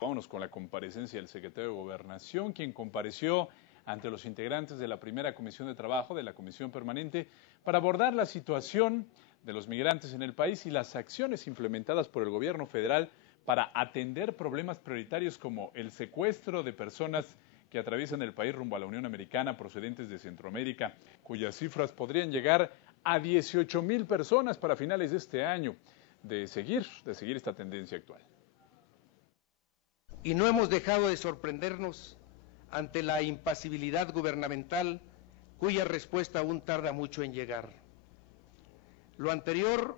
Vámonos con la comparecencia del secretario de Gobernación, quien compareció ante los integrantes de la primera Comisión de Trabajo de la Comisión Permanente para abordar la situación de los migrantes en el país y las acciones implementadas por el gobierno federal para atender problemas prioritarios como el secuestro de personas que atraviesan el país rumbo a la Unión Americana procedentes de Centroamérica, cuyas cifras podrían llegar a 18,000 personas para finales de este año, de seguir esta tendencia actual. Y no hemos dejado de sorprendernos ante la impasibilidad gubernamental, cuya respuesta aún tarda mucho en llegar. Lo anterior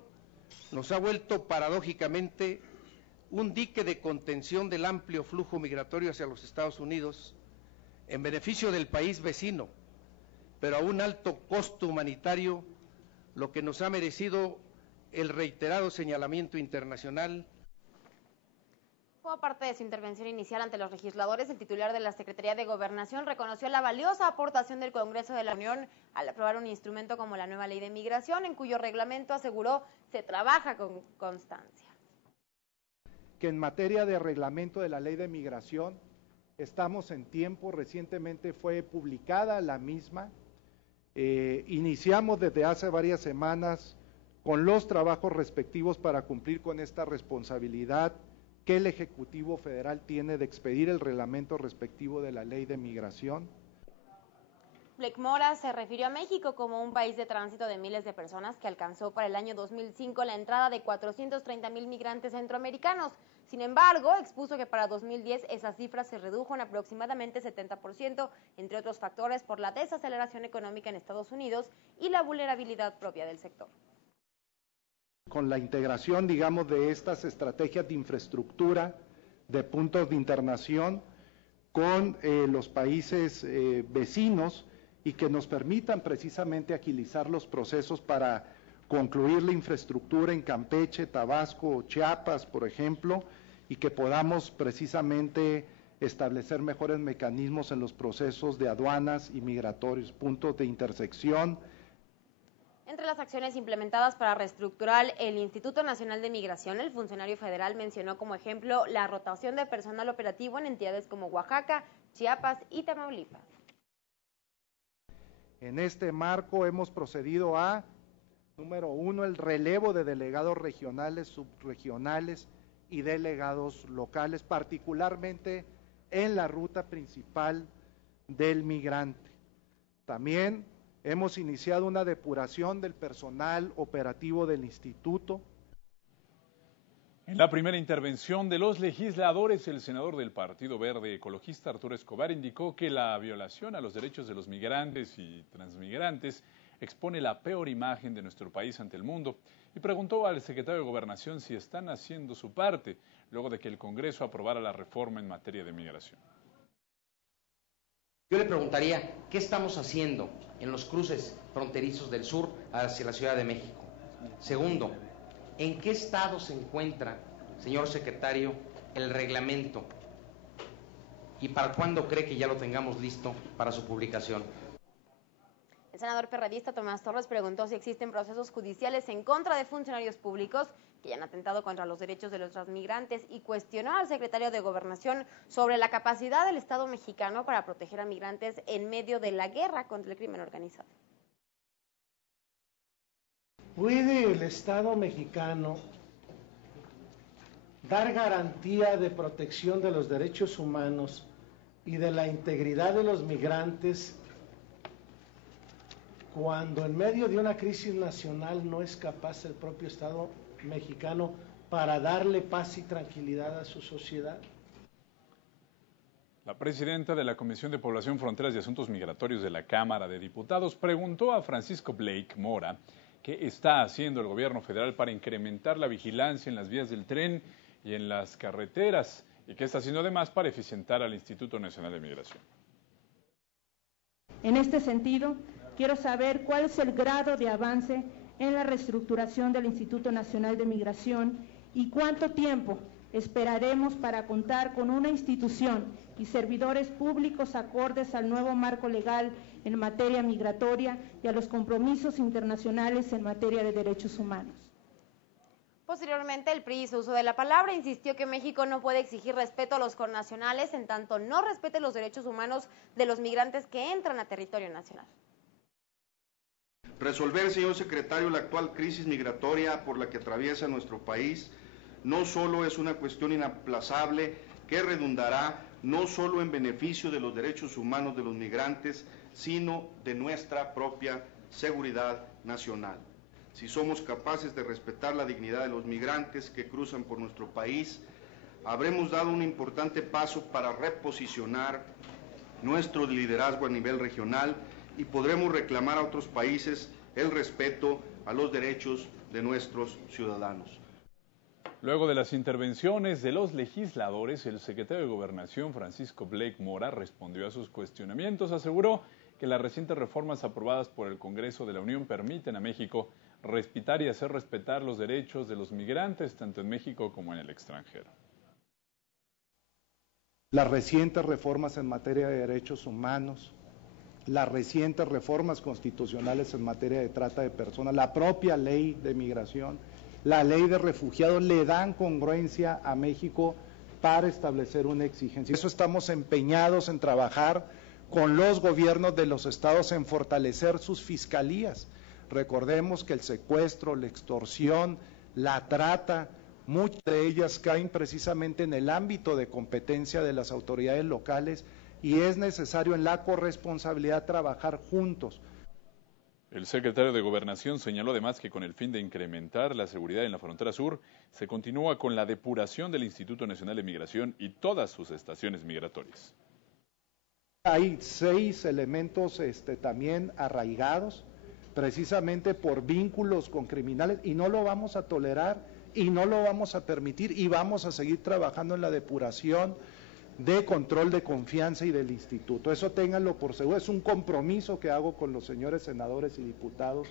nos ha vuelto paradójicamente un dique de contención del amplio flujo migratorio hacia los Estados Unidos, en beneficio del país vecino, pero a un alto costo humanitario, lo que nos ha merecido el reiterado señalamiento internacional. Como parte de su intervención inicial ante los legisladores, el titular de la Secretaría de Gobernación reconoció la valiosa aportación del Congreso de la Unión al aprobar un instrumento como la nueva Ley de Migración, en cuyo reglamento, aseguró, se trabaja con constancia. Que en materia de reglamento de la Ley de Migración estamos en tiempo, recientemente fue publicada la misma, iniciamos desde hace varias semanas con los trabajos respectivos para cumplir con esta responsabilidad que el Ejecutivo Federal tiene de expedir el reglamento respectivo de la Ley de Migración. Blake Mora se refirió a México como un país de tránsito de miles de personas que alcanzó para el año 2005 la entrada de 430,000 migrantes centroamericanos. Sin embargo, expuso que para 2010 esa cifra se redujo en aproximadamente 70%, entre otros factores por la desaceleración económica en Estados Unidos y la vulnerabilidad propia del sector. Con la integración, digamos, de estas estrategias de infraestructura, de puntos de internación con los países vecinos y que nos permitan precisamente agilizar los procesos para concluir la infraestructura en Campeche, Tabasco, Chiapas, por ejemplo, y que podamos precisamente establecer mejores mecanismos en los procesos de aduanas y migratorios, puntos de intersección. Entre las acciones implementadas para reestructurar el Instituto Nacional de Migración, el funcionario federal mencionó como ejemplo la rotación de personal operativo en entidades como Oaxaca, Chiapas y Tamaulipas. En este marco hemos procedido a, número 1, el relevo de delegados regionales, subregionales y delegados locales, particularmente en la ruta principal del migrante. También hemos iniciado una depuración del personal operativo del instituto. En la primera intervención de los legisladores, el senador del Partido Verde Ecologista, Arturo Escobar, indicó que la violación a los derechos de los migrantes y transmigrantes expone la peor imagen de nuestro país ante el mundo y preguntó al secretario de Gobernación si están haciendo su parte luego de que el Congreso aprobara la reforma en materia de migración. Yo le preguntaría, ¿qué estamos haciendo en los cruces fronterizos del sur hacia la Ciudad de México? Segundo, ¿en qué estado se encuentra, señor secretario, el reglamento? ¿Y para cuándo cree que ya lo tengamos listo para su publicación? El senador perredista Tomás Torres preguntó si existen procesos judiciales en contra de funcionarios públicos que hayan atentado contra los derechos de los transmigrantes y cuestionó al secretario de Gobernación sobre la capacidad del Estado mexicano para proteger a migrantes en medio de la guerra contra el crimen organizado. ¿Puede el Estado mexicano dar garantía de protección de los derechos humanos y de la integridad de los migrantes cuando en medio de una crisis nacional no es capaz el propio Estado mexicano para darle paz y tranquilidad a su sociedad? La presidenta de la Comisión de Población, Fronteras y Asuntos Migratorios de la Cámara de Diputados preguntó a Francisco Blake Mora qué está haciendo el gobierno federal para incrementar la vigilancia en las vías del tren y en las carreteras y qué está haciendo además para eficientar al Instituto Nacional de Migración. En este sentido, quiero saber cuál es el grado de avance en la reestructuración del Instituto Nacional de Migración y cuánto tiempo esperaremos para contar con una institución y servidores públicos acordes al nuevo marco legal en materia migratoria y a los compromisos internacionales en materia de derechos humanos. Posteriormente, el PRI hizo uso de la palabra e insistió que México no puede exigir respeto a los connacionales en tanto no respete los derechos humanos de los migrantes que entran a territorio nacional. Resolver, señor secretario, la actual crisis migratoria por la que atraviesa nuestro país no solo es una cuestión inaplazable que redundará no solo en beneficio de los derechos humanos de los migrantes, sino de nuestra propia seguridad nacional. Si somos capaces de respetar la dignidad de los migrantes que cruzan por nuestro país, habremos dado un importante paso para reposicionar nuestro liderazgo a nivel regional y podremos reclamar a otros países el respeto a los derechos de nuestros ciudadanos. Luego de las intervenciones de los legisladores, el secretario de Gobernación, Francisco Blake Mora, respondió a sus cuestionamientos. Aseguró que las recientes reformas aprobadas por el Congreso de la Unión permiten a México respetar y hacer respetar los derechos de los migrantes, tanto en México como en el extranjero. Las recientes reformas en materia de derechos humanos, las recientes reformas constitucionales en materia de trata de personas, la propia ley de migración, la ley de refugiados le dan congruencia a México para establecer una exigencia. Eso estamos empeñados en trabajar con los gobiernos de los estados en fortalecer sus fiscalías. Recordemos que el secuestro, la extorsión, la trata, muchas de ellas caen precisamente en el ámbito de competencia de las autoridades locales y es necesario en la corresponsabilidad trabajar juntos. El secretario de Gobernación señaló además que con el fin de incrementar la seguridad en la frontera sur, se continúa con la depuración del Instituto Nacional de Migración y todas sus estaciones migratorias. Hay 6 elementos también arraigados, precisamente por vínculos con criminales, y no lo vamos a tolerar y no lo vamos a permitir y vamos a seguir trabajando en la depuración de control de confianza y del instituto. Eso ténganlo por seguro, es un compromiso que hago con los señores senadores y diputados